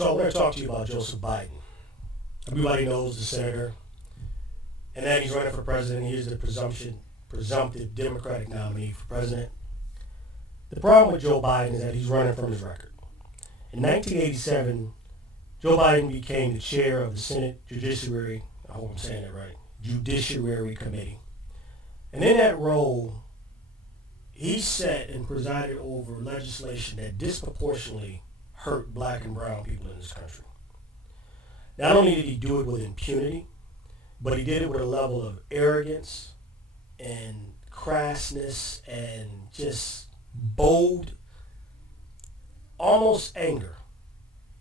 So I want to talk to you about Joseph Biden. Everybody knows the senator, and then he's running for president. He's the presumptive Democratic nominee for president. The problem with Joe Biden is that he's running from his record. In 1987, Joe Biden became the chair of the Senate Judiciary, I hope I'm saying that right, Judiciary Committee. And in that role, he set and presided over legislation that disproportionately hurt black and brown people in this country. Not only did he do it with impunity, but he did it with a level of arrogance and crassness and just bold, almost anger,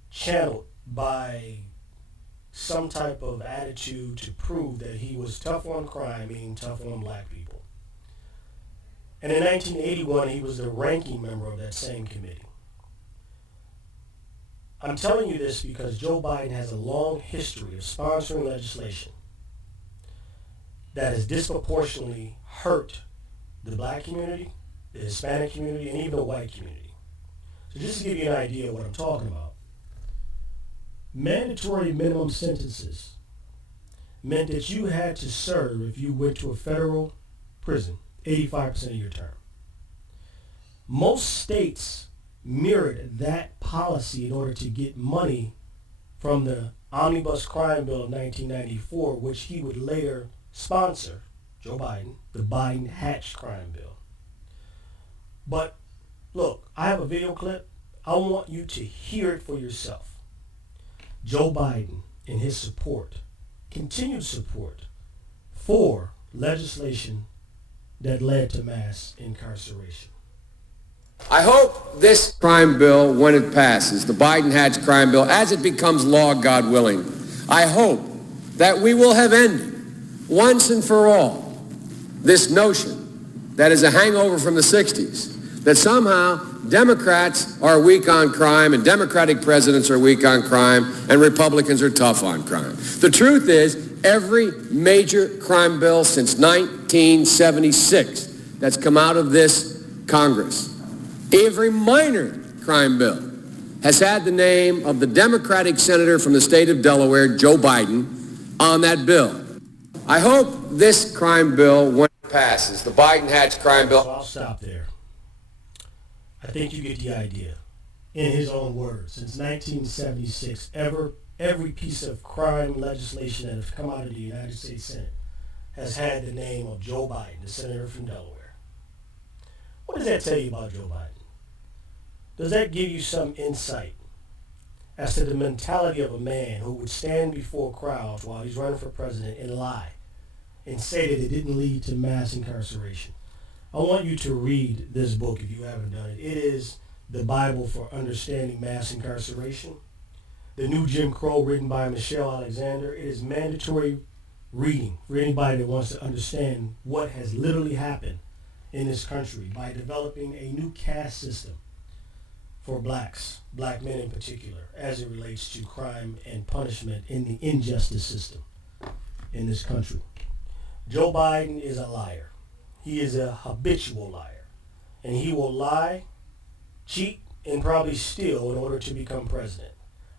channeled by some type of attitude to prove that he was tough on crime, meaning tough on black people. And in 1981, he was the ranking member of that same committee. I'm telling you this because Joe Biden has a long history of sponsoring legislation that has disproportionately hurt the black community, the Hispanic community, and even the white community. So just to give you an idea of what I'm talking about, mandatory minimum sentences meant that you had to serve, if you went to a federal prison, 85% of your term. Most states mirrored that policy in order to get money from the Omnibus Crime Bill of 1994, which he would later sponsor, Joe Biden, the Biden-Hatch Crime Bill. But look, I have a video clip. I want you to hear it for yourself. Joe Biden and his support, continued support for legislation that led to mass incarceration. I hope this crime bill, when it passes, the Biden-Hatch crime bill, as it becomes law, God willing, I hope that we will have ended once and for all this notion that is a hangover from the 60s, that somehow Democrats are weak on crime and Democratic presidents are weak on crime and Republicans are tough on crime. The truth is, every major crime bill since 1976 that's come out of this Congress, every minor crime bill has had the name of the Democratic senator from the state of Delaware, Joe Biden, on that bill. I hope this crime bill, when it passes, the Biden-Hatch crime bill... So I'll stop there. I think you get the idea. In his own words, since 1976, every piece of crime legislation that has come out of the United States Senate has had the name of Joe Biden, the senator from Delaware. What does that tell you about Joe Biden? Does that give you some insight as to the mentality of a man who would stand before crowds while he's running for president and lie and say that it didn't lead to mass incarceration? I want you to read this book if you haven't done it. It is the Bible for Understanding Mass Incarceration. The New Jim Crow, written by Michelle Alexander. It is mandatory reading for anybody that wants to understand what has literally happened in this country by developing a new caste system for blacks, black men in particular, as it relates to crime and punishment in the injustice system in this country. Joe Biden is a liar. He is a habitual liar. And he will lie, cheat, and probably steal in order to become president.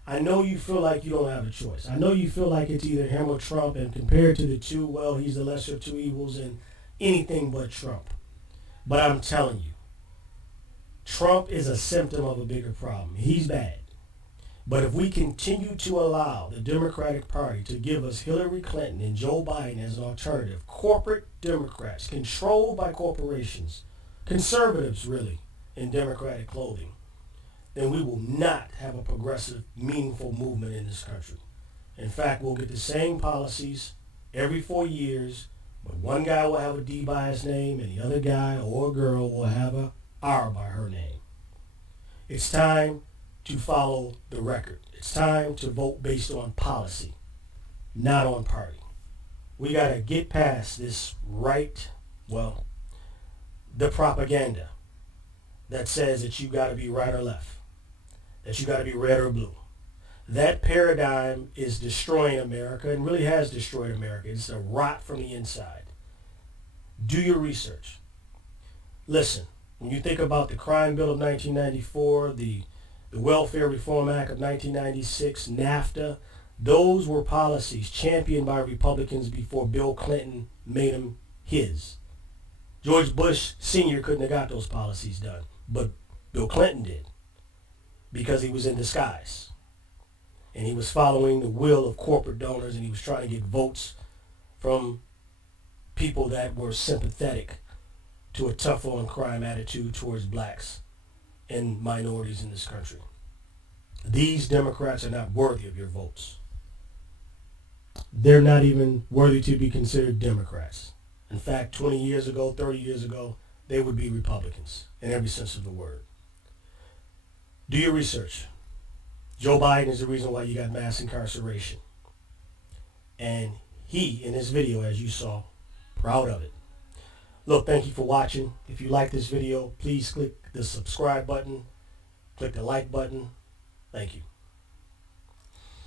I know you feel like you don't have a choice. I know you feel like it's either him or Trump, and compared to the two, well, he's the lesser of two evils and anything but Trump. But I'm telling you, Trump is a symptom of a bigger problem. He's bad. But if we continue to allow the Democratic Party to give us Hillary Clinton and Joe Biden as an alternative, corporate Democrats controlled by corporations, conservatives really, in Democratic clothing, then we will not have a progressive, meaningful movement in this country. In fact, we'll get the same policies every 4 years, but one guy will have a D by his name and the other guy or girl will have a R by her name. It's time to follow the record. It's time to vote based on policy, not on party. We got to get past this the propaganda that says that you got to be right or left, that you got to be red or blue. That paradigm is destroying America and really has destroyed America. It's a rot from the inside. Do your research. Listen, when you think about the crime bill of 1994, the The Welfare Reform Act of 1996, NAFTA, those were policies championed by Republicans before Bill Clinton made them his. George Bush Sr. couldn't have got those policies done, but Bill Clinton did because he was in disguise. And he was following the will of corporate donors, and he was trying to get votes from people that were sympathetic to a tough on crime attitude towards blacks and minorities in this country. These Democrats are not worthy of your votes. They're not even worthy to be considered Democrats. In fact, 20 years ago, 30 years ago, they would be Republicans in every sense of the word. Do your research. Joe Biden is the reason why you got mass incarceration. And he, in his video, as you saw, proud of it. Look, thank you for watching. If you like this video, please click the subscribe button, click the like button. Thank you.